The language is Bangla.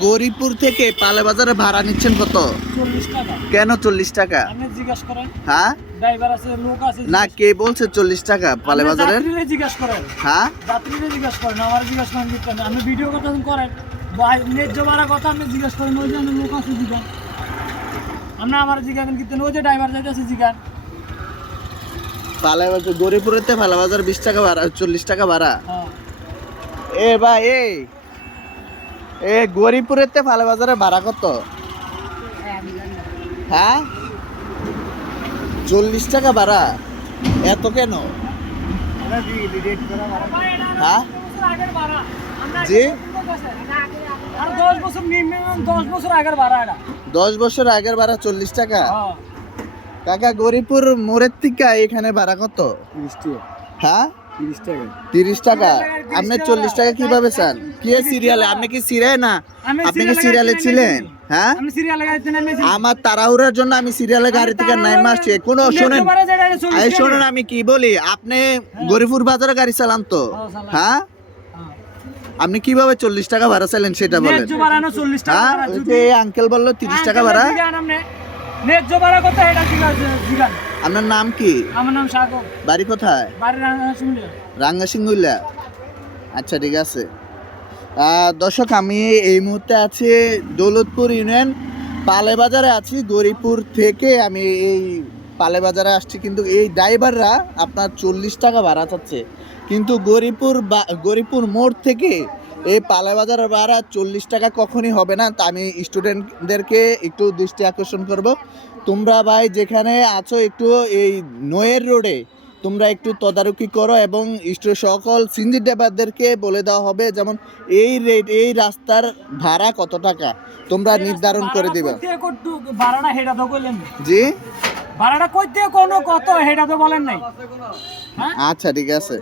গরিপুর থেকে পালে বাজারে ভাড়া নিচ্ছেন কত? চল্লিশ টাকা। কেন চল্লিশ টাকা? আপনি জিজ্ঞাসা করেন। হ্যাঁ? ড্রাইভার আছে লোক আছে না কে বলছে চল্লিশ টাকা পালে বাজারের? করেন। হ্যাঁ? আপনি ভিডিও কথা করেন। বা- ন্যায্য ভাড়া কথা আপনি জিজ্ঞাসা করেন ওই যে আমি লোক আছে আমার কিন্তু ওই যে ড্রাইভার যাইতেছে জিজ্ঞান পালে বাজার গরিপুরেতে পালে বাজার বিশ টাকা ভাড়া চল্লিশ টাকা ভাড়া। হ্যাঁ। এ ভাই এই। এ গরিপুরেতে পালে বাজারে ভাড়া কত? হ্যাঁ? চল্লিশ টাকা ভাড়া? এত কেন? হ্যাঁ? জি? বছর আগের ভাড়া দশ বছর আগের ভাড়া চল্লিশ টাকা? হ্যাঁ। কাকা গরিপুর মোড়ের থেকে এখানে ভাড়া কত? হ্যাঁ? তিরিশ টাকা। আপনি চল্লিশ টাকা কীভাবে চান? কি সিরিয়ালে আপনি কি সিরিয়ালে না? আমি আপনি কি সিরিয়ালে ছিলেন? হ্যাঁ? আমার তাড়াহুড়ার জন্য আমি সিরিয়ালে গাড়ি থেকে নাইম আসছি? কোনো শোনেন। এই শোনেন আমি কি বলি? আপনি গরিপুর বাজারে গাড়ি চালান তো? হ্যাঁ। হ্যাঁ? হ্যাঁ। আপনি কীভাবে চল্লিশ টাকা ভাড়া চাইলেন সেটা বলেন। হ্যাঁ? আঙ্কেল বলল তিরিশ টাকা ভাড়া। ন্যায্য ভাড়া কত? এটা জিগান- জিগান। আপনার নাম কি? আমার নাম সাগর। বাড়ি কোথায়? বাড়ির রান্না শুনলে রাঙ্গা সিংহুইলা আচ্ছা ঠিক আছে। দর্শক আমি এই মুহূর্তে আছি দৌলতপুর ইউনিয়ন পালে বাজারে আছি। গরিপুর থেকে আমি এই পালে বাজারে আসছি কিন্তু এই ড্রাইভাররা আপনার চল্লিশ টাকা ভাড়া চাচ্ছে। কিন্তু গরিপুর বা- গরিপুর মোড় থেকে এই পালে বাজারের ভাড়া চল্লিশ টাকা কখনই হবে না। তা আমি স্টুডেন্টদেরকে একটু দৃষ্টি আকর্ষণ করব। তোমরা ভাই যেখানে আছো একটু এই নয়ের রোডে তোমরা একটু তদারকি করো এবং সকল সিঞ্জি ড্রাইভারদেরকে বলে দেওয়া হবে যেমন এই রেট এই রাস্তার ভাড়া কত টাকা তোমরা নির্ধারণ করে দিবে। জি? ভাড়াটা কোনো কত হেটা তো বলেন নাই। হ্যাঁ? আচ্ছা ঠিক আছে।